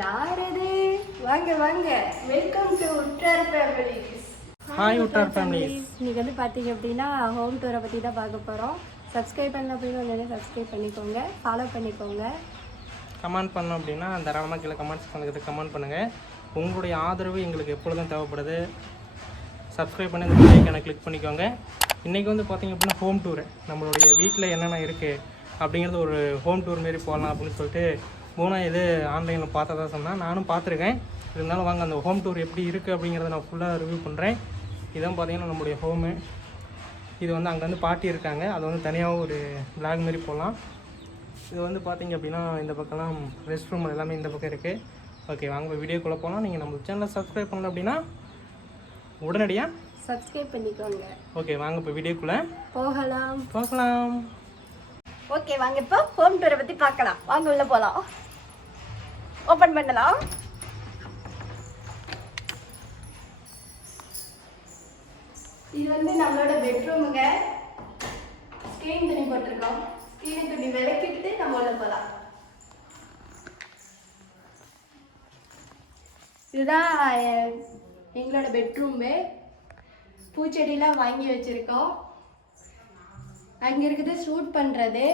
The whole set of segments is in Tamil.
யார் இது? வாங்க வாங்க. வெல்கம் டு உற்றார் ஃபேமிலிஸ். ஹாய் உற்றார் ஃபேமிலிஸ். இன்னைக்கு வந்து பார்த்தீங்க அப்படின்னா ஹோம் டூரை பற்றி தான் பார்க்க போகிறோம். சப்ஸ்கிரைப் பண்ணல அப்படின்னு உடனே சப்ஸ்கிரைப் பண்ணிக்கோங்க, ஃபாலோ பண்ணிக்கோங்க. கமெண்ட் பண்ணோம் அப்படின்னா தாராளமாக கீழே கமெண்ட்ஸ் பண்ணுறது கமெண்ட் பண்ணுங்கள். உங்களுடைய ஆதரவு எங்களுக்கு எப்பொழுதும் தேவைப்படுது. சப்ஸ்கிரைப் பண்ணி அந்த பெல் ஐகானை கிளிக் பண்ணிக்கோங்க. இன்றைக்கி வந்து பார்த்திங்க அப்படின்னா ஹோம் டூரு, நம்மளுடைய வீட்டில் என்னென்ன இருக்குது அப்படிங்கிறது ஒரு ஹோம் டூர் மாரி போகலாம் அப்படின்னு சொல்லிட்டு போனால் இது ஆன்லைனில் பார்த்ததா சொன்னால் நானும் பார்த்துருக்கேன். இருந்தாலும் வாங்க அந்த ஹோம் டூர் எப்படி இருக்குது அப்படிங்கிறத நான் ஃபுல்லாக ரிவ்யூ பண்ணுறேன். இதான் பார்த்திங்கன்னா நம்மளுடைய ஹோமு. இது வந்து அங்கே வந்து பாட்டி இருக்காங்க, அது வந்து தனியாக ஒரு பிளாக் மாரி போகலாம். இது வந்து பார்த்திங்க அப்படின்னா இந்த பக்கம்லாம் ரெஸ்ட் ரூம் எல்லாமே இந்த பக்கம் இருக்குது. ஓகே வாங்க வீடியோக்குள்ளே போகலாம். நீங்கள் நம்ம சேனலை சப்ஸ்கிரைப் பண்ணல அப்படின்னா உடனடியாக சப்ஸ்கிரைப் பண்ணிக்கோங்க. ஓகே வாங்க இப்போ வீடியோக்குள்ளே போகலாம். ஓகே வாங்க இப்போ ஹோம் டூரை பற்றி பார்க்கலாம். வாங்க உள்ள போகலாம். ஓப்பன் பண்ணலாம். இது வந்து நம்மளோட பெட்ரூமுங்க. ஸ்க்ரீன் துணி போட்டிருக்கோம். ஸ்க்ரீன் துணி விளக்கிட்டு நம்ம உள்ள போகலாம். இதுதான் எங்களோட பெட்ரூமு. பூச்செடியெலாம் வாங்கி வச்சுருக்கோம். அங்கே இருக்குது ஷூட் பண்ணுறது.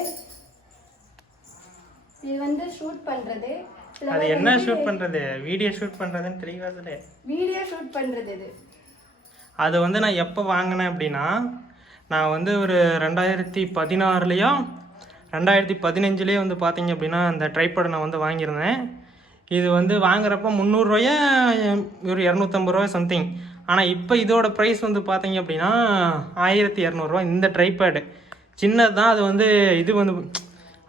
இது வந்து ஷூட் பண்ணுறது. அது என்ன ஷூட் பண்ணுறது? வீடியோ ஷூட் பண்ணுறதுன்னு தெரியாது. வீடியோ ஷூட் பண்ணுறது இது. அது வந்து நான் எப்போ வாங்கினேன் அப்படின்னா, நான் வந்து ஒரு 2016லேயோ 2015லேயோ வந்து பார்த்தீங்க அப்படின்னா அந்த ட்ரைபாட் நான் வந்து வாங்கியிருந்தேன். இது வந்து வாங்குறப்ப 300 ரூபாயா ஒரு 250 ரூபா சம்திங். ஆனால் இப்போ இதோட ப்ரைஸ் வந்து பார்த்தீங்க அப்படின்னா 1200 ரூபா. இந்த ட்ரைபேடு சின்னது தான். அது வந்து இது வந்து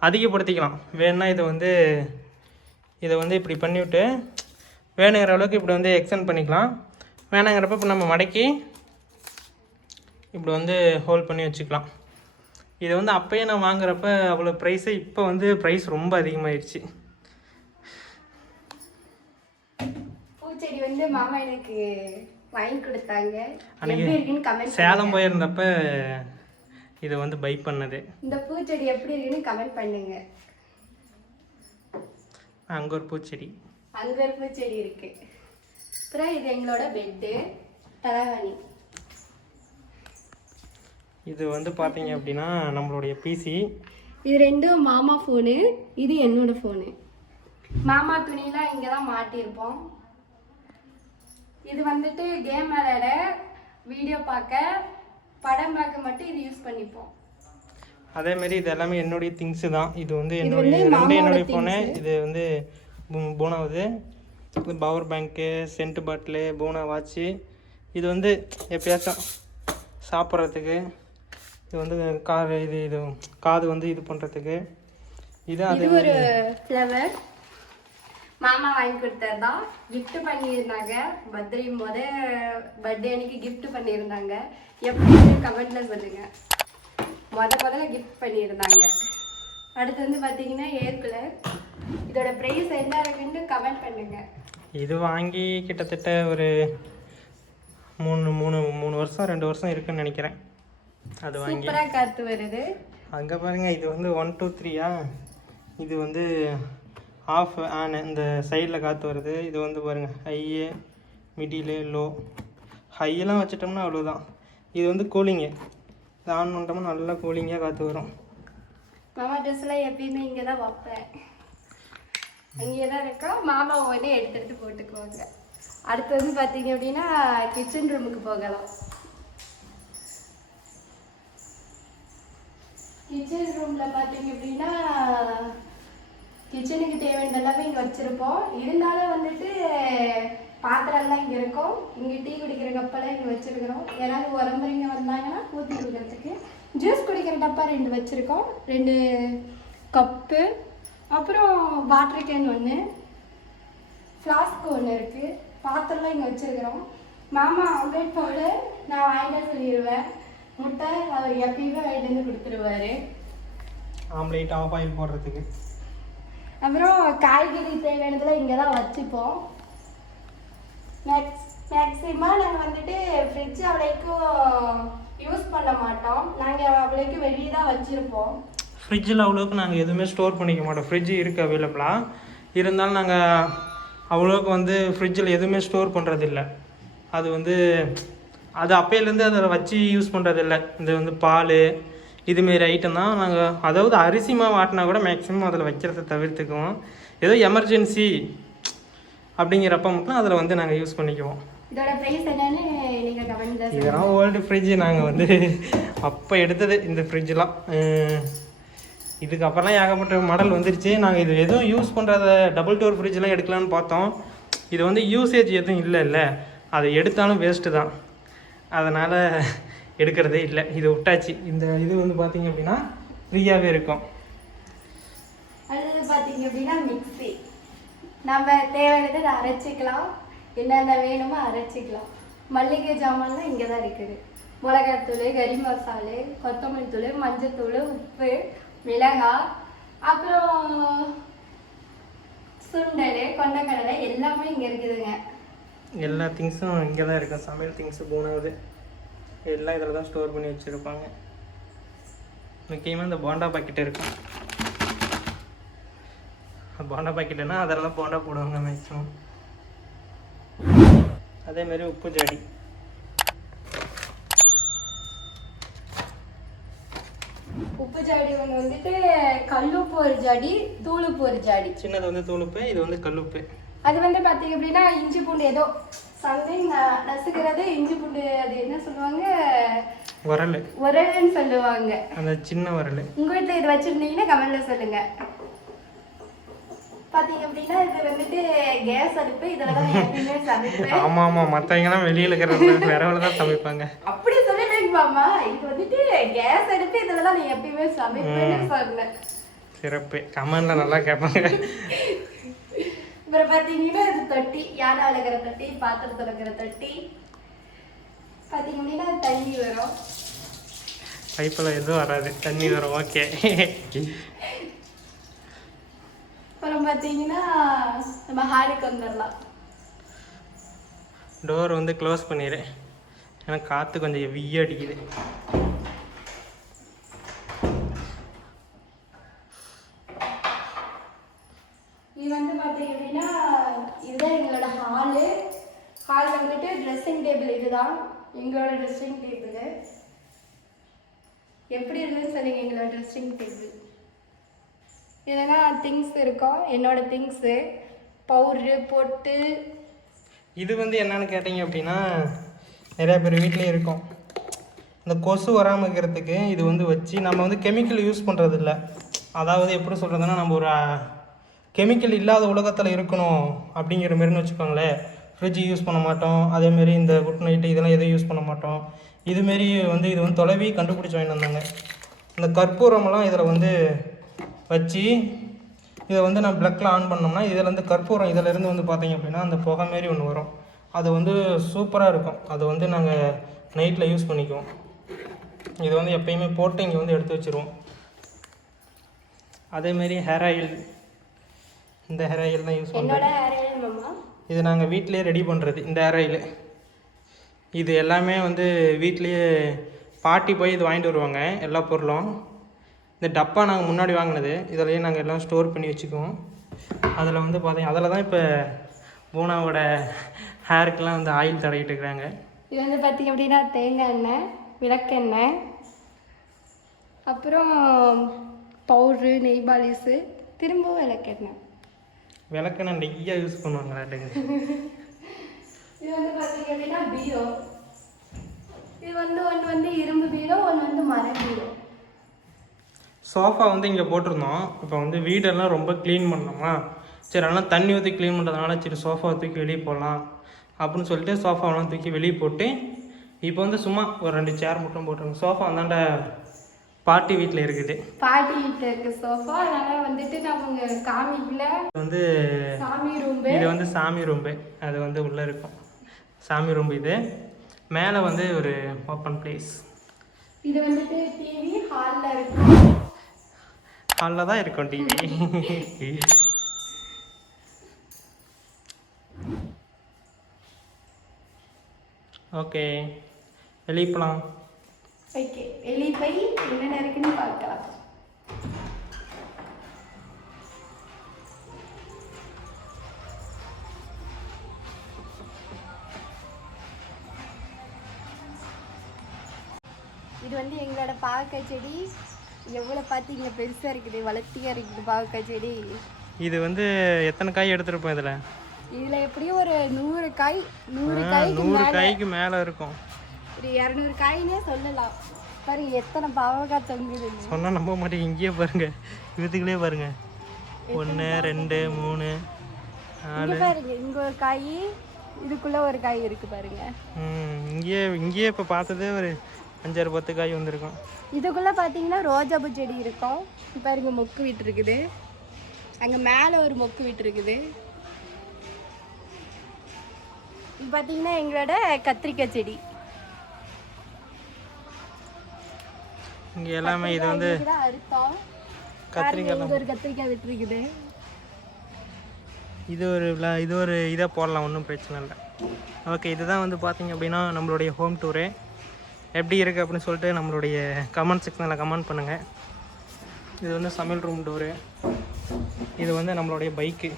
அதிகப்படுத்திக்கலாம் வேணுன்னா. இதை வந்து இப்படி பண்ணிவிட்டு வேணுங்கிற அளவுக்கு இப்படி வந்து எக்ஸ்டெண்ட் பண்ணிக்கலாம். வேணுங்கிறப்ப இப்போ நம்ம மடக்கி இப்படி வந்து ஹோல்ட் பண்ணி வச்சுக்கலாம். இது வந்து அப்போயே நான் வாங்குறப்ப அவ்வளோ ப்ரைஸு, இப்போ வந்து ப்ரைஸ் ரொம்ப அதிகமாகிடுச்சு. பூச்செடி வந்து மாமா எனக்கு வாங்கி கொடுத்தாங்க. அன்னைக்கு சேலம் போயிருந்தப்ப இதை வந்து பை பண்ணது. இந்த பூச்செடி எப்படி இருக்குன்னு கமெண்ட் பண்ணுங்க. அங்கே ஒரு பூச்செடி இருக்கு. அப்புறம் இது எங்களோட பெட்டு, தலகாணி. இது வந்து பார்த்தீங்க அப்படின்னா நம்மளுடைய பிசி. இது ரெண்டும் மாமா ஃபோனு, இது என்னோட ஃபோனு. மாமா துணிலாம் இங்கே தான் மாட்டியிருப்போம். இது வந்துட்டு கேம் விளையாட, வீடியோ பார்க்க, படம் பார்க்க மட்டும் இது யூஸ் பண்ணிப்போம். அதேமாரி இது எல்லாமே என்னுடைய திங்ஸு தான். இது வந்து என்னுடைய ஃபோனு. இது வந்து போனாவது பவர் பேங்க்கு, சென்ட் பாட்டிலு, போனா வாட்சு. இது வந்து எப்பயாச்சும் சாப்பிட்றதுக்கு. இது வந்து இது காது வந்து இது பண்ணுறதுக்கு. இது ஒரு ஃப்ளவர் மாமா வாங்கி கொடுத்தது தான். கிஃப்ட் பண்ணியிருந்தாங்க பர்த்டே அன்னைக்கு கிஃப்ட் பண்ணியிருந்தாங்க. எப்படி கமெண்ட்ல சொல்லுங்க. முதல்ல கிஃப்ட் பண்ணியிருந்தாங்க. அடுத்து வந்து பார்த்தீங்கன்னா ஏர் கூலர். இதோட ப்ரைஸ் என்ன இருக்குன்னு கமெண்ட் பண்ணுங்க. இது வாங்கி கிட்டத்தட்ட ஒரு 3 வருஷம் 2 வருஷம் இருக்குன்னு நினைக்கிறேன். அது வாங்கி சூப்பராக காற்று வருது. அங்கே பாருங்கள், இது வந்து 1 2 3 இது வந்து ஆஃப் ஆன். இந்த சைடில் காற்று வருது. இது வந்து பாருங்கள் ஹையு, மிடிலு, லோ. ஹையெல்லாம் வச்சிட்டோம்னா அவ்வளோதான். இது வந்து கூலிங்கு. இது ஆன் பண்ணிட்டோம்னா நல்லா கூலிங்காக காற்று வரும். மாமா ட்ரெஸ்லாம் எப்பயுமே இங்கே தான் வைப்பேன். அங்கே தான் இருக்கா. மாமா உடனே எடுத்து போட்டுக்குவாங்க. அடுத்து வந்து பார்த்தீங்க அப்படின்னா கிச்சன் ரூமுக்கு போகலாம். கிச்சன் ரூமில் பார்த்தீங்க அப்படின்னா கிச்சனுக்கு தேவையான எல்லாமே இங்கே வச்சுருப்போம். இருந்தாலும் வந்துட்டு பாத்திரம்லாம் இங்கே இருக்கும். இங்கே டீ குடிக்கிற கப்பெல்லாம் இங்கே வச்சுருக்கிறோம். யாராவது உரம்புறீங்க வந்தாங்கன்னா ஊற்றி கொடுக்கறதுக்கு. ஜூஸ் குடிக்கிற டப்பா 2 வச்சுருக்கோம். 2 கப்பு, அப்புறம் வாட்டர் கேன் 1, ஃப்ளாஸ்க் 1 இருக்குது. பாத்திரம்லாம் இங்கே வச்சுருக்கிறோம். மாமா ஆம்லேட் பவுடர் நான் வாங்கிட்டு சொல்லிடுவேன். முட்டை அவர் எப்பயுமே வாங்கிட்டு வந்து கொடுத்துருவாரு. ஆம்லேட் ஆஃப் ஆயில் போடுறதுக்கு. அப்புறம் காய்கறி தேவையானதெல்லாம் இங்கே தான் வச்சுப்போம். மேக்ஸிமம் நாங்கள் வந்துட்டு ஃப்ரிட்ஜ் அவ்வளோக்கும் யூஸ் பண்ண மாட்டோம். நாங்கள் அவ்வளோக்கும் வெளியே தான் வச்சுருப்போம். ஃப்ரிட்ஜில் அவ்வளோக்கு நாங்கள் எதுவுமே ஸ்டோர் பண்ணிக்க மாட்டோம். ஃப்ரிட்ஜ் இருக்குது அவைலபிளாக. இருந்தாலும் நாங்கள் அவ்வளோக்கு வந்து ஃப்ரிட்ஜில் எதுவுமே ஸ்டோர் பண்ணுறதில்ல. அது வந்து அது அப்பையிலேருந்து அதில் வச்சு யூஸ் பண்ணுறதில்ல. இந்த வந்து பால் இதுமாரி ஐட்டம் தான் நாங்கள், அதாவது அரிசி மாவு ஆட்டினா கூட மேக்ஸிமம் அதில் வைக்கிறத தவிர்த்துக்குவோம். ஏதோ எமர்ஜென்சி அப்படிங்கிறப்ப மட்டும் அதில் வந்து நாங்கள் யூஸ் பண்ணிக்குவோம். இதோட ப்ரைஸ் என்னன்னு நீங்கள் கமெண்ட். இதெல்லாம் ஓல்டு ஃப்ரிட்ஜு. நாங்கள் வந்து அப்போ எடுத்தது இந்த ஃப்ரிட்ஜெலாம். இதுக்கப்புறம்லாம் ஏகப்பட்ட மாடல் வந்துருச்சு. நாங்கள் இது எதுவும் யூஸ் பண்ணுறத டபுள் டோர் ஃப்ரிட்ஜெலாம் எடுக்கலான்னு பார்த்தோம். இது வந்து யூசேஜ் எதுவும் இல்லை, அதை எடுத்தாலும் வேஸ்ட்டு தான். அதனால் எடுக்கிறதே இல்லை, இது விட்டாச்சு. இந்த இது வந்து பார்த்திங்க அப்படின்னா ஃப்ரீயாகவே இருக்கும். அடுத்தது பார்த்திங்க அப்படின்னா மிக்ஸி. நம்ம தேவையானதை அரைச்சிக்கலாம், என்னென்ன வேணுமோ அரைச்சிக்கலாம். மல்லிகை ஜாமான்லாம் இங்கே தான் இருக்குது. மிளகாத்தூள், கறி மசாலு, கொத்தமல்லி தூள், மஞ்சத்தூள், உப்பு, மிளகாய், அப்புறம் சுண்டல், கொண்டக்கடலை எல்லாமே இங்கே இருக்குதுங்க. எல்லா திங்ஸும் இங்கே தான் இருக்கும். சமையல் திங்ஸு போனது எல்லாம் இதில் தான் ஸ்டோர் பண்ணி வச்சுருப்பாங்க. முக்கியமாக இந்த போண்டா பாக்கெட் இருக்கும். போண்டா பாக்கெட்டுனா அதெல்லாம் போண்டா போடுவாங்க மேக்ஸிமம். அதேமாரி உப்பு ஜாடி. உப்பு ஜாடி ஒன்று வந்துட்டு கல்லுப்பு ஒரு ஜாடி, தூளுப்பு ஒரு ஜாடி. சின்னது வந்து தூளுப்பு, இது வந்து கல்லுப்பு. அது வந்து பார்த்தீங்க அப்படின்னா இஞ்சி பூண்டு ஏதோ சம்திங் நசுக்கிறது, இஞ்சி பூண்டு அது என்ன சொல்லுவாங்க, உரல்னு சொல்லுவாங்க. அந்த சின்ன உரல். உங்கள் வீட்டில் இது வச்சுருந்தீங்கன்னா கமெண்ட்ல சொல்லுங்க. பார்த்தீங்க அப்படின்னா இது வந்துட்டு கேஸ் அடுப்பு. இதில் தான் எப்பயுமே சமைப்பேன். ஆமாம், மற்றவங்கலாம் வெளியில் இருக்கிற விரவில் தான் சமைப்பாங்க. அப்படி சொல்லிட்டேங்கம்மா. இது வந்துட்டு கேஸ் அடுப்பு, இதில் தான் நீ எப்பயுமே சமைப்பேன்னு சொன்னேன். சிறப்பு. கமெண்ட்ல நல்லா கேட்பாங்க. அப்புறம் பார்த்தீங்கன்னா இது தொட்டி, யானை அழகிற தொட்டி, பாத்திரத்தில் இருக்கிற தொட்டி. பார்த்தீங்க அப்படின்னா தண்ணி வரும். பைப்பில் எதுவும் வராது, தண்ணி வரும். ஓகே. அப்புறம் பார்த்தீங்கன்னா நம்ம ஹாலுக்கு வந்துடலாம். டோர் வந்து க்ளோஸ் பண்ணிடு, ஏன்னா காற்று கொஞ்சம் ஹெவியாக அடிக்குது. இது வந்து பார்த்தீங்க அப்படின்னா இதுதான் எங்களோட ஹாலு. ஹாலில் வந்துட்டு ட்ரெஸ்ஸிங் டேபிள். இதுதான் எங்களோட ட்ரெஸ்ஸிங் டேபிள். எப்படி இருக்குதுன்னு சொல்லுங்க எங்களோட ட்ரெஸ்ஸிங் டேபிள். இதனா திங்ஸ் இருக்கும், என்னோட திங்ஸு, பவுட்ரு, பொட்டு. இது வந்து என்னன்னு கேட்டிங்க அப்படின்னா நிறையா பேர் வீட்லேயே இருக்கும். இந்த கொசு வராமல் இருக்கிறதுக்கு இது வந்து வச்சு நம்ம வந்து கெமிக்கல் யூஸ் பண்ணுறதில்ல. அதாவது எப்படி சொல்கிறதுனா, நம்ம ஒரு கெமிக்கல் இல்லாத உலகத்தில் இருக்கணும் அப்படிங்கிற மாரின்னு வச்சுக்கோங்களேன். ஃப்ரிட்ஜ் யூஸ் பண்ண மாட்டோம், அதேமாரி இந்த குட் நைட்டு இதெல்லாம் எதுவும் யூஸ் பண்ண மாட்டோம். இதுமாரி வந்து இது வந்து தொலைவி கண்டுபிடிச்சி வாங்கிட்டு வந்தாங்க. இந்த கற்பூரமெல்லாம் இதில் வந்து வச்சு இதை வந்து நம்ம ப்ளக்கில் ஆன் பண்ணோம்னா இதில் வந்து கற்பூரம் இதிலேருந்து வந்து பார்த்திங்க அப்படின்னா அந்த புகை மாரி ஒன்று வரும். அது வந்து சூப்பராக இருக்கும். அது வந்து நாங்கள் நைட்டில் யூஸ் பண்ணிக்குவோம். இது வந்து எப்பயுமே போட்டு இங்கே வந்து எடுத்து வச்சுருவோம். அதேமாரி ஹேர் ஆயில், இந்த ஹேர் ஆயில் தான் யூஸ் பண்ணுறோம். இது நாங்கள் வீட்டிலே ரெடி பண்ணுறது. இந்த ஹேர் ஆயில் இது எல்லாமே வந்து வீட்லேயே பாட்டி போய் இது வாங்கிட்டு வருவாங்க. எல்லா பொருளும் இந்த டப்பா நாங்கள் முன்னாடி வாங்கினது. இதிலையே நாங்கள் எல்லாம் ஸ்டோர் பண்ணி வச்சுக்குவோம். அதில் வந்து பார்த்தீங்க, அதில் தான் இப்போ பூனாவோட ஹேருக்கெலாம் வந்து ஆயில் தடவிட்டு இருக்கிறாங்க. இது வந்து பார்த்திங்க அப்படின்னா தேங்காய் எண்ணெய், விளக்கெண்ணெய், அப்புறம் பவுட்ரு, நெய் பாலிஸு, திரும்பவும் விளக்கெண்ணெய். விளக்கெண்ணெய் நெய்யாக யூஸ் பண்ணுவாங்களா? இது வந்து பார்த்திங்க அப்படின்னா பீரோ. இது வந்து ஒன்று வந்து இரும்பு பீரோ, ஒன்று வந்து மர பீரோ. சோஃபா வந்து இங்கே போட்டிருந்தோம். இப்போ வந்து வீடெல்லாம் ரொம்ப க்ளீன் பண்ணோமா, சரி அதெல்லாம் தண்ணி ஊற்றி க்ளீன் பண்ணுறதுனால சரி சோஃபாவை தூக்கி வெளியே போடலாம் அப்படின்னு சொல்லிட்டு சோஃபாவெல்லாம் தூக்கி வெளியே போட்டு இப்போ வந்து சும்மா ஒரு 2 சேர் மட்டும் போட்டுருங்க. சோஃபா அந்தாண்ட பாட்டி வீட்டில் இருக்குது. பாட்டி வீட்டில் இருக்குது சோஃபா. அதனால் வந்துட்டு நம்ம காமிக்கல. வந்து சாமி ரூம்பு. இது வந்து சாமி ரூம்பு. அது வந்து உள்ளே இருக்கும் சாமி ரூம்பு. இது மேலே வந்து ஒரு ஓப்பன் பிளேஸ். இது வந்துட்டு டிவி ஹாலில் இருக்கும். ஹாலில் தான் இருக்கும் டிவி. ஓகே, வெளியே போகலாம். ஓகே, வெளியே போய் என்னென்ன இருக்குன்னு பார்க்கலாம். இது வந்து எங்களோட பாவக்காய் செடி. எவ்வளோ பார்த்தீங்க பெருசாக இருக்குது, வளர்த்தியாக இருக்குது பாவக்காய் செடி. இது வந்து எத்தனை காய் எடுத்துருப்போம் இதில்? இதில் எப்படியும் ஒரு 100 காய், 100 காய்க்கு மேலே இருக்கும். ஒரு 200 காய்னே சொல்லலாம். பாருங்க எத்தனை பாவக்காய் தொங்குது. சொன்னால் நம்ப மாட்டேங்க. இங்கேயே பாருங்க, இதுக்குள்ளே பாருங்க. 1 2 3 4 பாருங்க. இங்கே ஒரு காய், இதுக்குள்ளே ஒரு காய் இருக்கு பாருங்க. இங்கேயே இப்போ பார்த்ததே ஒரு 5 10 காய் வந்திருக்கும். இதுக்குள்ளே பார்த்தீங்கன்னா ரோஜாப்பூ செடி இருக்கும். பாருங்க மொக்கு விட்டுருக்குது. அங்கே மேலே ஒரு மொக்கு விட்டுருக்குது. இது பார்த்தீங்கன்னா எங்களோட கத்திரிக்காய் செடி. இங்கே எல்லாமே இது வந்து அறுத்தோம். கத்திரிக்காய். ஒரு கத்திரிக்காய் விட்டுருக்குது. இது ஒரு இதாக போடலாம், ஒன்றும் பிரச்சனை இல்லை. ஓகே, இதுதான் வந்து பார்த்தீங்க அப்படின்னா நம்மளுடைய ஹோம் டூரு. எப்படி இருக்குது அப்படின்னு சொல்லிட்டு நம்மளுடைய கமெண்ட் செக்ஷனில் கமெண்ட் பண்ணுங்கள். இது வந்து சமையல் ரூம் டூரு. இது வந்து நம்மளுடைய பைக்கு.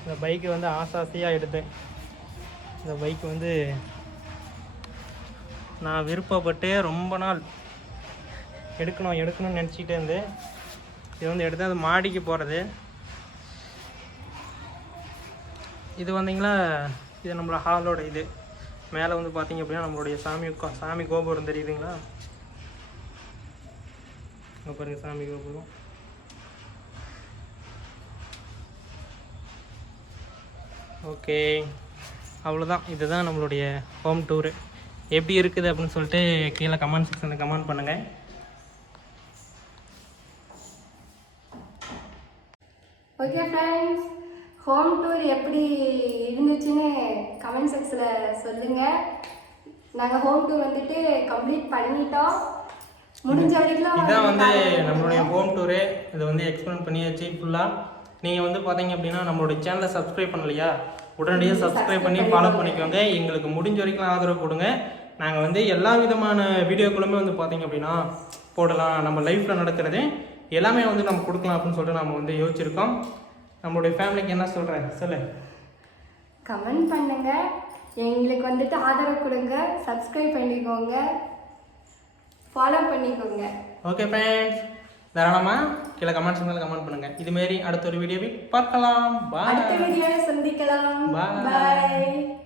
இந்த பைக்கு வந்து ஆசாசியாக எடுத்தேன். இந்த பைக்கு வந்து நான் விருப்பப்பட்டு ரொம்ப நாள் எடுக்கணும்னு நினச்சிக்கிட்டே இருந்தேன். இது வந்து எடுத்து அது மாடிக்கு போகிறது. இது வந்தீங்களா, இது நம்மளோட ஹாலோட இது. மேலே வந்து பார்த்தீங்க அப்படின்னா நம்மளுடைய சாமி கோபுரம் தெரியுதுங்களா? அங்கே பாருங்க சாமி கோபுரம். ஓகே, அவ்வளோதான். இதுதான் நம்மளுடைய ஹோம் டூரு. எப்படி இருக்குது அப்படின்னு சொல்லிட்டு கீழே கமெண்ட் செக்ஷனில் கமெண்ட் பண்ணுங்கள். ஓகே ஃப்ரெண்ட்ஸ், ஹோம் டூர் எப்படி இருந்துச்சுன்னு கமெண்ட் செக்ஷனில் சொல்லுங்கள். நாங்கள் ஹோம் டூர் வந்துட்டு கம்ப்ளீட் பண்ணிட்டோம். முடிஞ்ச வரைக்கும் இதான் வந்து நம்மளுடைய ஹோம் டூரு. இதை வந்து எக்ஸ்பிளைன் பண்ணியாச்சு ஃபுல்லாக. நீங்கள் வந்து பார்த்தீங்க அப்படின்னா நம்மளுடைய சேனலை சப்ஸ்கிரைப் பண்ணலையா, உடனடியாக சப்ஸ்கிரைப் பண்ணி ஃபாலோ பண்ணிக்கோங்க. எங்களுக்கு முடிஞ்ச வரைக்கும் ஆதரவு கொடுங்க. நாங்கள் வந்து எல்லா விதமான வீடியோக்களுமே வந்து பார்த்தீங்க அப்படின்னா போடலாம். நம்ம லைஃப்பில் நடக்கிறது எல்லாமே வந்து நம்ம கொடுக்கலாம் அப்படின்னு சொல்லிட்டு நம்ம வந்து யோசிச்சிருக்கோம். நம்மளுடைய ஃபேமிலிக்கு என்ன சொல்கிறேன் சொல்லு. கமெண்ட் பண்ணுங்க, எங்களுக்கு வந்துட்டு ஆதரவு கொடுங்க, சப்ஸ்கிரைப் பண்ணிக்கோங்க, ஃபாலோ பண்ணிக்கோங்க. ஓகே ஃப்ரெண்ட்ஸ், தாராளமாக கீழே கமெண்ட் செக்ஷனில் கமெண்ட் பண்ணுங்கள். இதுமாரி அடுத்த ஒரு வீடியோவை பார்க்கலாம். பாய். அடுத்த வீடியோவை சந்திக்கலாம். பாய்.